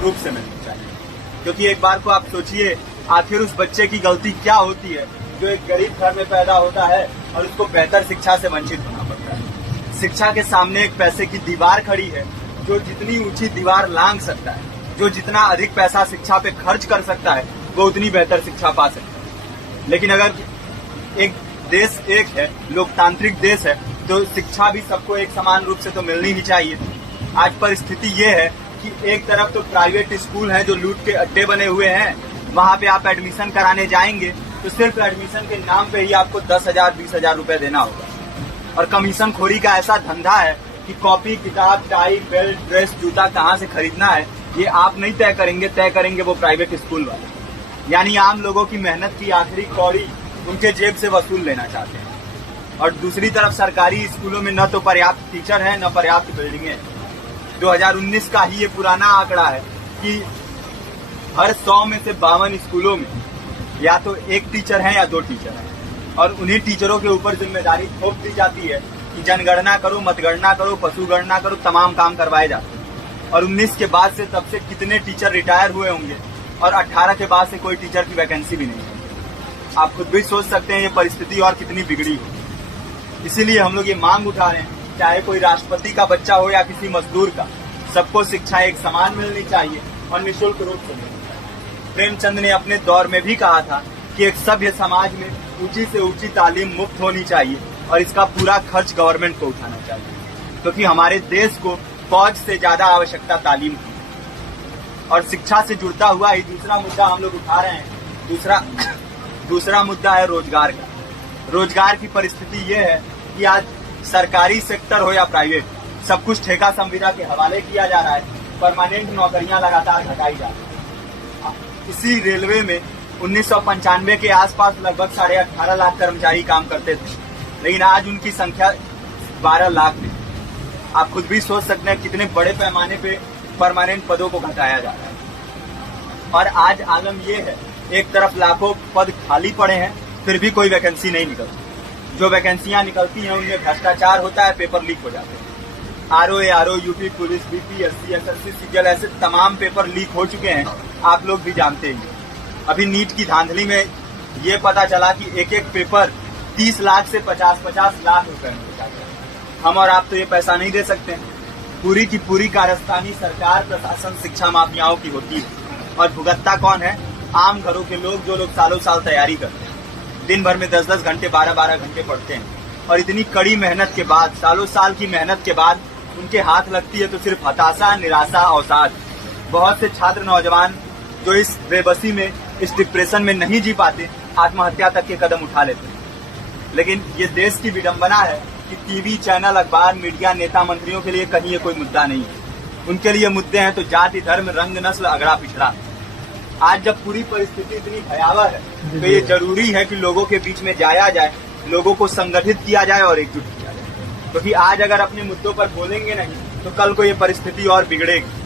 रूप से मिलनी चाहिए। क्योंकि एक बार को आप सोचिए, आखिर उस बच्चे की गलती क्या होती है जो एक गरीब घर में पैदा होता है और उसको बेहतर शिक्षा से वंचित होना पड़ता है। शिक्षा के सामने एक पैसे की दीवार खड़ी है, जो जितनी ऊंची दीवार लांघ सकता है, जो जितना अधिक पैसा शिक्षा पे खर्च कर सकता है, वो उतनी बेहतर शिक्षा पा सकता है। लेकिन अगर एक देश एक है, लोकतांत्रिक देश है, तो शिक्षा भी सबको एक समान रूप से तो मिलनी ही चाहिए। आज परिस्थिति ये है कि एक तरफ तो प्राइवेट स्कूल हैं जो लूट के अड्डे बने हुए हैं, वहां पे आप एडमिशन कराने जाएंगे तो सिर्फ एडमिशन के नाम पे ही आपको 10,000 20,000 रुपए देना होगा। और कमीशन खोरी का ऐसा धंधा है कि कॉपी, किताब, टाई, बेल्ट, ड्रेस, जूता कहाँ से खरीदना है ये आप नहीं तय करेंगे वो प्राइवेट स्कूल वाले। यानी आम लोगों की मेहनत की आखिरी कौड़ी उनके जेब से वसूल लेना चाहते हैं। और दूसरी तरफ सरकारी स्कूलों में न तो पर्याप्त टीचर है, न पर्याप्त बिल्डिंगें। 2019 का ही ये पुराना आंकड़ा है कि हर 100 में से 52 स्कूलों में या तो एक टीचर है या 2 टीचर हैं। और उन्हीं टीचरों के ऊपर जिम्मेदारी थोप दी जाती है कि जनगणना करो, मतगणना करो, पशुगणना करो, तमाम काम करवाए जाते हैं। और 19 के बाद से तब से कितने टीचर रिटायर हुए होंगे और 18 के बाद से कोई टीचर की वैकेंसी भी नहीं है। आप खुद भी सोच सकते हैं ये परिस्थिति और कितनी बिगड़ी हो। इसीलिए हम लोग ये मांग उठा रहे हैं, चाहे कोई राष्ट्रपति का बच्चा हो या किसी मजदूर का, सबको शिक्षा एक समान मिलनी चाहिए और निःशुल्क रूप से मिलनी चाहिए। प्रेमचंद ने अपने दौर में भी कहा था कि एक सभ्य समाज में ऊंची से ऊंची तालीम मुफ्त होनी चाहिए और इसका पूरा खर्च गवर्नमेंट को उठाना चाहिए, क्योंकि हमारे देश को फौज से ज्यादा आवश्यकता तालीम की। और शिक्षा से जुड़ता हुआ ही दूसरा मुद्दा हम लोग उठा रहे हैं। दूसरा मुद्दा है रोजगार का। रोजगार की परिस्थिति ये है कि आज सरकारी सेक्टर हो या प्राइवेट, सब कुछ ठेका संविदा के हवाले किया जा रहा है। परमानेंट नौकरियां लगातार घटाई जा रही है। इसी रेलवे में 1995 के आसपास लगभग 18.5 लाख कर्मचारी काम करते थे, लेकिन आज उनकी संख्या 12 लाख है। आप खुद भी सोच सकते हैं कितने बड़े पैमाने पे परमानेंट पदों को घटाया जा रहा है। और आज आलम ये है, एक तरफ लाखों पद खाली पड़े हैं, फिर भी कोई वैकेंसी नहीं निकलती। जो वैकेंसियां निकलती हैं उनमें भ्रष्टाचार होता है, पेपर लीक हो जाते हैं। RO, UP police, BPSC, SSC, CGL, ऐसे तमाम पेपर लीक हो चुके हैं, आप लोग भी जानते हैं। अभी नीट की धांधली में ये पता चला कि एक एक पेपर 30 लाख से 50-50 लाख रुपए में बेचा गया। हम और आप तो ये पैसा नहीं दे सकते। पूरी की पूरी कारस्तानी सरकार, प्रशासन, शिक्षा माफियाओं की होती है। और भुगतता कौन है? आम घरों के लोग, जो लोग सालों साल तैयारी करते हैं, दिन भर में 10-10 घंटे, 12-12 घंटे पढ़ते हैं। और इतनी कड़ी मेहनत के बाद, सालों साल की मेहनत के बाद उनके हाथ लगती है तो सिर्फ हताशा, निराशा, अवसाद। बहुत से छात्र नौजवान जो इस बेबसी में, इस डिप्रेशन में नहीं जी पाते, आत्महत्या तक के कदम उठा लेते हैं। लेकिन ये देश की विडंबना है कि टीवी चैनल, अखबार, मीडिया, नेता, मंत्रियों के लिए कहीं ये कोई मुद्दा नहीं है। उनके लिए मुद्दे हैं तो जाति, धर्म, रंग, नस्ल, अगड़ा पिछड़ा। आज जब पूरी परिस्थिति इतनी भयावह है तो ये जरूरी है कि लोगों के बीच में जाया जाए, लोगों को संगठित किया जाए और एकजुट किया जाए। क्योंकि आज अगर अपने मुद्दों पर बोलेंगे नहीं तो कल को ये परिस्थिति और बिगड़ेगी।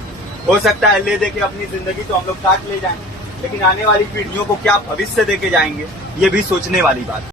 हो सकता है ले दे के अपनी जिंदगी तो हम लोग काट ले जाएंगे, लेकिन आने वाली पीढ़ियों को क्या भविष्य देके जाएंगे, ये भी सोचने वाली बात है।